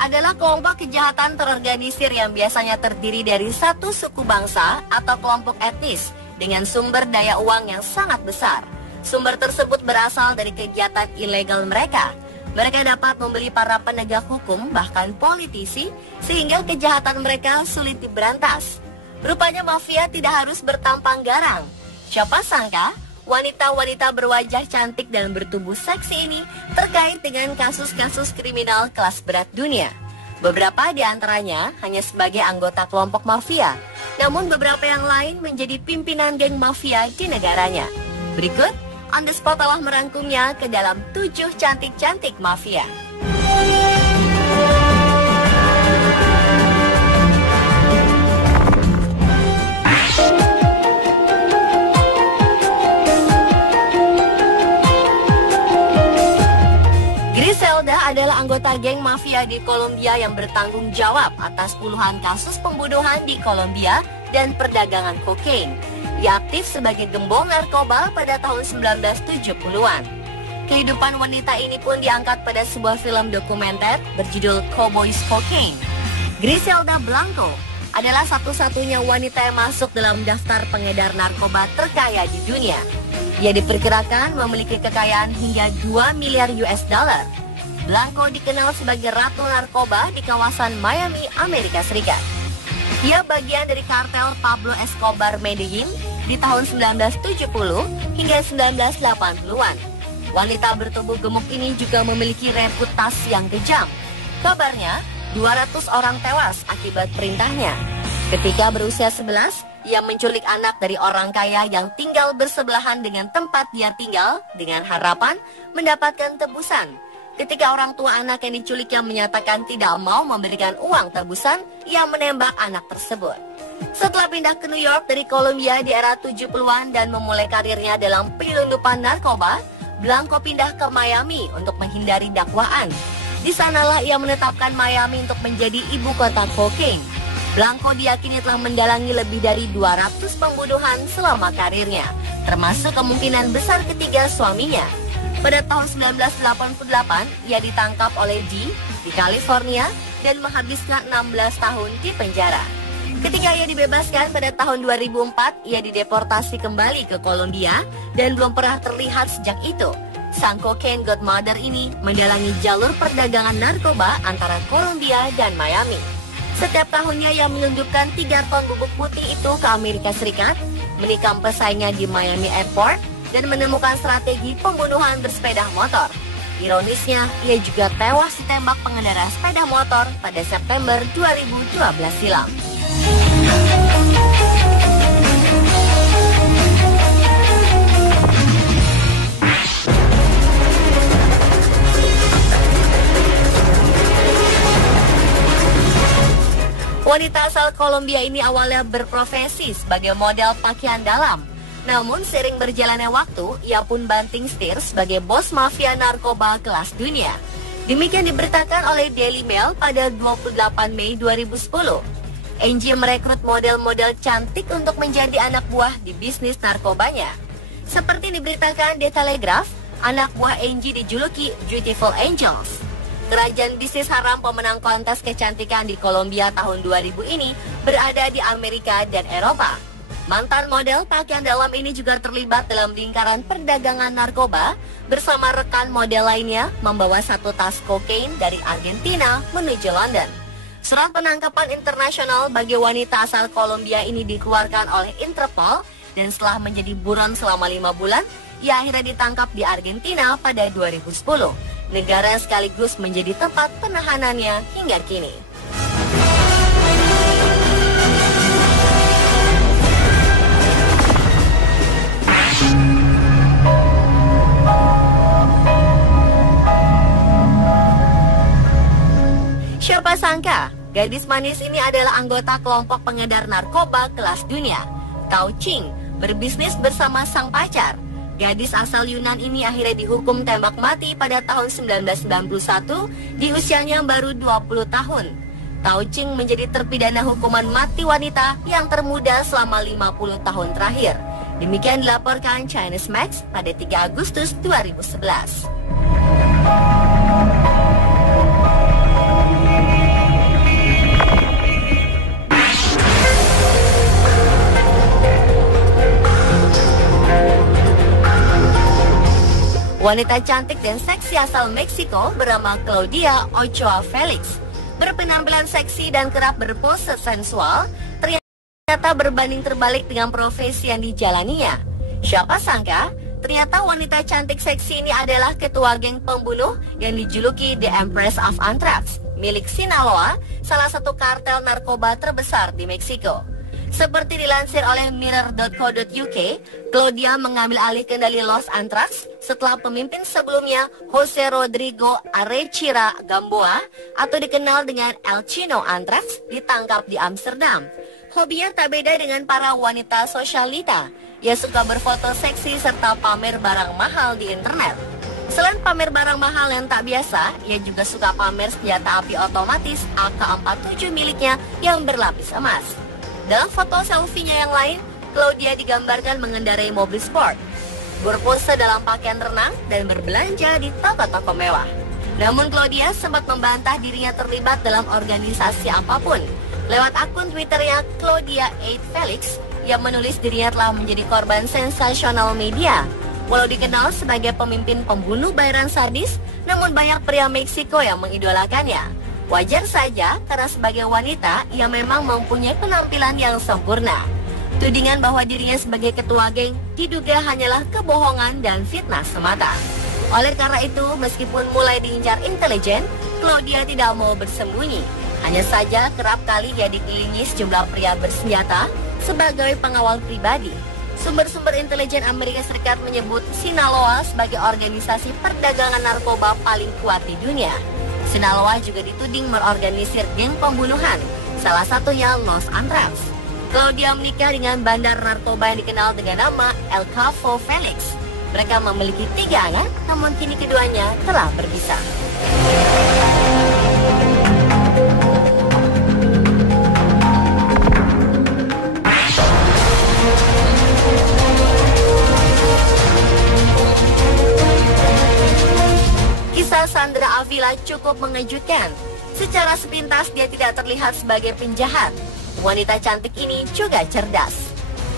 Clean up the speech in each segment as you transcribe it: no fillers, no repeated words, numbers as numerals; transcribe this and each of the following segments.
adalah kelompok kejahatan terorganisir yang biasanya terdiri dari satu suku bangsa atau kelompok etnis dengan sumber daya uang yang sangat besar. Sumber tersebut berasal dari kegiatan ilegal mereka. Mereka dapat membeli para penegak hukum, bahkan politisi, sehingga kejahatan mereka sulit diberantas. Rupanya mafia tidak harus bertampang garang. Siapa sangka wanita-wanita berwajah cantik dan bertubuh seksi ini terkait dengan kasus-kasus kriminal kelas berat dunia. Beberapa di antaranya hanya sebagai anggota kelompok mafia, namun beberapa yang lain menjadi pimpinan geng mafia di negaranya. Berikut, On The Spot telah merangkumnya ke dalam 7 cantik-cantik mafia. Griselda adalah anggota geng mafia di Kolombia yang bertanggung jawab atas puluhan kasus pembunuhan di Kolombia dan perdagangan kokain. Ia aktif sebagai gembong narkoba pada tahun 1970-an. Kehidupan wanita ini pun diangkat pada sebuah film dokumenter berjudul Cowboys Cocaine. Griselda Blanco adalah satu-satunya wanita yang masuk dalam daftar pengedar narkoba terkaya di dunia. Ia diperkirakan memiliki kekayaan hingga 2 miliar US dollar. Blanco dikenal sebagai ratu narkoba di kawasan Miami, Amerika Serikat. Ia bagian dari kartel Pablo Escobar Medellin di tahun 1970 hingga 1980-an. Wanita bertubuh gemuk ini juga memiliki reputasi yang kejam. Kabarnya, 200 orang tewas akibat perintahnya. Ketika berusia 11, ia menculik anak dari orang kaya yang tinggal bersebelahan dengan tempat dia tinggal dengan harapan mendapatkan tebusan. Ketika orang tua anak yang diculiknya menyatakan tidak mau memberikan uang tebusan, ia menembak anak tersebut. Setelah pindah ke New York dari Kolombia di era 70-an dan memulai karirnya dalam penyelundupan narkoba, Blanco pindah ke Miami untuk menghindari dakwaan. Di sanalah ia menetapkan Miami untuk menjadi ibu kota kokain. Blanco diyakini telah mendalangi lebih dari 200 pembunuhan selama karirnya, termasuk kemungkinan besar ketiga suaminya. Pada tahun 1988, ia ditangkap oleh di California dan menghabiskan 16 tahun di penjara. Ketika ia dibebaskan pada tahun 2004, ia dideportasi kembali ke Kolombia dan belum pernah terlihat sejak itu. Sang cocaine godmother ini mendalangi jalur perdagangan narkoba antara Kolombia dan Miami. Setiap tahunnya ia menyelundupkan 3 ton bubuk putih itu ke Amerika Serikat, menikam pesaingnya di Miami Airport, dan menemukan strategi pembunuhan bersepeda motor. Ironisnya, ia juga tewas ditembak pengendara sepeda motor pada September 2012 silam. Wanita asal Kolombia ini awalnya berprofesi sebagai model pakaian dalam. Namun sering berjalannya waktu, ia pun banting setir sebagai bos mafia narkoba kelas dunia. Demikian diberitakan oleh Daily Mail pada 28 Mei 2010. Angie merekrut model-model cantik untuk menjadi anak buah di bisnis narkobanya. Seperti diberitakan The Telegraph, anak buah Angie dijuluki Beautiful Angels. Kerajaan bisnis haram pemenang kontes kecantikan di Kolombia tahun 2000 ini berada di Amerika dan Eropa. Mantan model pakaian dalam ini juga terlibat dalam lingkaran perdagangan narkoba bersama rekan model lainnya membawa 1 tas kokain dari Argentina menuju London. Surat penangkapan internasional bagi wanita asal Kolombia ini dikeluarkan oleh Interpol dan setelah menjadi buron selama 5 bulan, ia akhirnya ditangkap di Argentina pada 2010. Negara yang sekaligus menjadi tempat penahanannya hingga kini. Siapa sangka, gadis manis ini adalah anggota kelompok pengedar narkoba kelas dunia. Tao Ching berbisnis bersama sang pacar. Gadis asal Yunan ini akhirnya dihukum tembak mati pada tahun 1991 di usianya baru 20 tahun. Tao Ching menjadi terpidana hukuman mati wanita yang termuda selama 50 tahun terakhir. Demikian dilaporkan Chinese Max pada 3 Agustus 2011. Wanita cantik dan seksi asal Meksiko bernama Claudia Ochoa Felix berpenampilan seksi dan kerap berpose sensual, ternyata berbanding terbalik dengan profesi yang dijalaninya. Siapa sangka, ternyata wanita cantik seksi ini adalah ketua geng pembunuh yang dijuluki The Empress of Anthrax, milik Sinaloa, salah satu kartel narkoba terbesar di Meksiko. Seperti dilansir oleh Mirror.co.uk, Claudia mengambil alih kendali Los Anthrax setelah pemimpin sebelumnya Jose Rodrigo Arechira Gamboa atau dikenal dengan El Chino Anthrax ditangkap di Amsterdam. Hobinya tak beda dengan para wanita sosialita. Ia suka berfoto seksi serta pamer barang mahal di internet. Selain pamer barang mahal yang tak biasa, ia juga suka pamer senjata api otomatis AK-47 miliknya yang berlapis emas. Dalam foto selfie-nya yang lain, Claudia digambarkan mengendarai mobil sport, berpose dalam pakaian renang, dan berbelanja di toko-toko mewah. Namun Claudia sempat membantah dirinya terlibat dalam organisasi apapun. Lewat akun Twitternya Claudia 8 Felix, ia menulis dirinya telah menjadi korban sensasional media. Walau dikenal sebagai pemimpin pembunuh bayaran sadis, namun banyak pria Meksiko yang mengidolakannya. Wajar saja karena sebagai wanita, ia memang mempunyai penampilan yang sempurna. Tudingan bahwa dirinya sebagai ketua geng diduga hanyalah kebohongan dan fitnah semata. Oleh karena itu, meskipun mulai diincar intelijen, Claudia tidak mau bersembunyi. Hanya saja kerap kali ia dikelilingi sejumlah pria bersenjata sebagai pengawal pribadi. Sumber-sumber intelijen Amerika Serikat menyebut Sinaloa sebagai organisasi perdagangan narkoba paling kuat di dunia. Sinaloa juga dituding mengorganisir geng pembunuhan, salah satunya Los Anthrax. Claudia menikah dengan bandar narkoba yang dikenal dengan nama El Capo Felix. Mereka memiliki 3 anak, namun kini keduanya telah berpisah. Kisah Sandra Avila cukup mengejutkan. Secara sepintas dia tidak terlihat sebagai penjahat. Wanita cantik ini juga cerdas.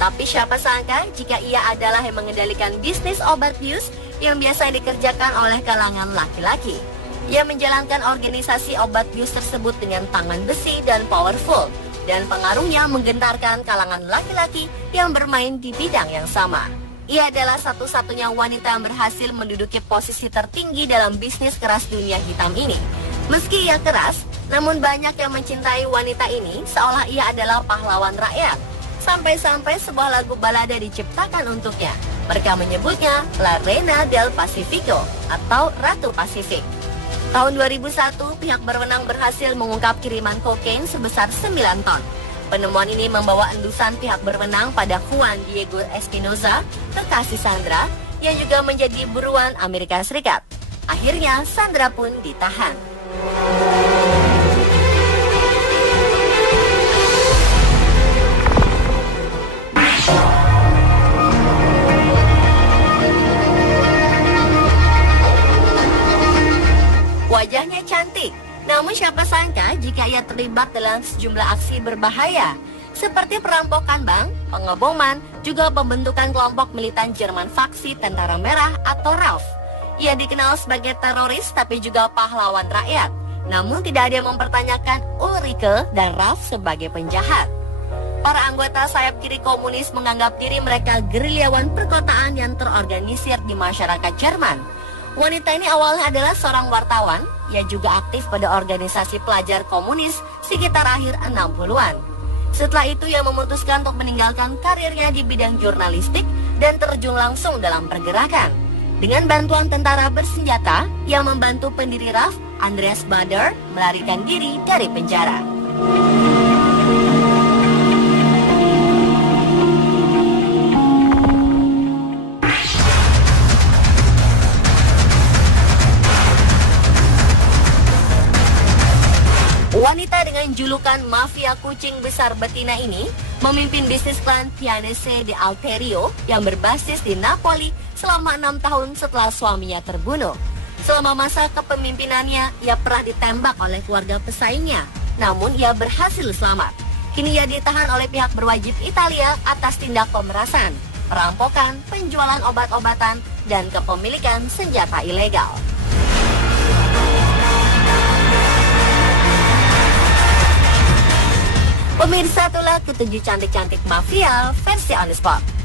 Tapi siapa sangka jika ia adalah yang mengendalikan bisnis obat bius yang biasa dikerjakan oleh kalangan laki-laki. Ia menjalankan organisasi obat bius tersebut dengan tangan besi dan powerful, dan pengaruhnya menggentarkan kalangan laki-laki yang bermain di bidang yang sama. Ia adalah satu-satunya wanita yang berhasil menduduki posisi tertinggi dalam bisnis keras dunia hitam ini. Meski ia keras, namun banyak yang mencintai wanita ini seolah ia adalah pahlawan rakyat. Sampai-sampai sebuah lagu balada diciptakan untuknya. Mereka menyebutnya La Reina del Pacifico atau Ratu Pasifik. Tahun 2001, pihak berwenang berhasil mengungkap kiriman kokain sebesar 9 ton. Penemuan ini membawa endusan pihak berwenang pada Juan Diego Espinoza, kekasih Sandra, yang juga menjadi buruan Amerika Serikat. Akhirnya, Sandra pun ditahan. Wajahnya cantik, namun siapa sangka jika ia terlibat dalam sejumlah aksi berbahaya, seperti perampokan bank, pengeboman, juga pembentukan kelompok militan Jerman faksi Tentara Merah atau RAF. Ia dikenal sebagai teroris tapi juga pahlawan rakyat, namun tidak ada yang mempertanyakan Ulrike dan RAF sebagai penjahat. Para anggota sayap kiri komunis menganggap diri mereka gerilyawan perkotaan yang terorganisir di masyarakat Jerman. Wanita ini awalnya adalah seorang wartawan. Ia juga aktif pada organisasi pelajar komunis sekitar akhir 60-an. Setelah itu ia memutuskan untuk meninggalkan karirnya di bidang jurnalistik dan terjun langsung dalam pergerakan. Dengan bantuan tentara bersenjata, ia membantu pendiri RAF, Andreas Baader, melarikan diri dari penjara. Wanita dengan julukan mafia kucing besar betina ini memimpin bisnis klan Pianese de Alterio yang berbasis di Napoli selama 6 tahun setelah suaminya terbunuh. Selama masa kepemimpinannya, ia pernah ditembak oleh keluarga pesaingnya, namun ia berhasil selamat. Kini ia ditahan oleh pihak berwajib Italia atas tindak pemerasan. perampokan, penjualan obat-obatan, dan kepemilikan senjata ilegal. Pemirsa, itulah ketujuh cantik-cantik mafia versi On The Spot.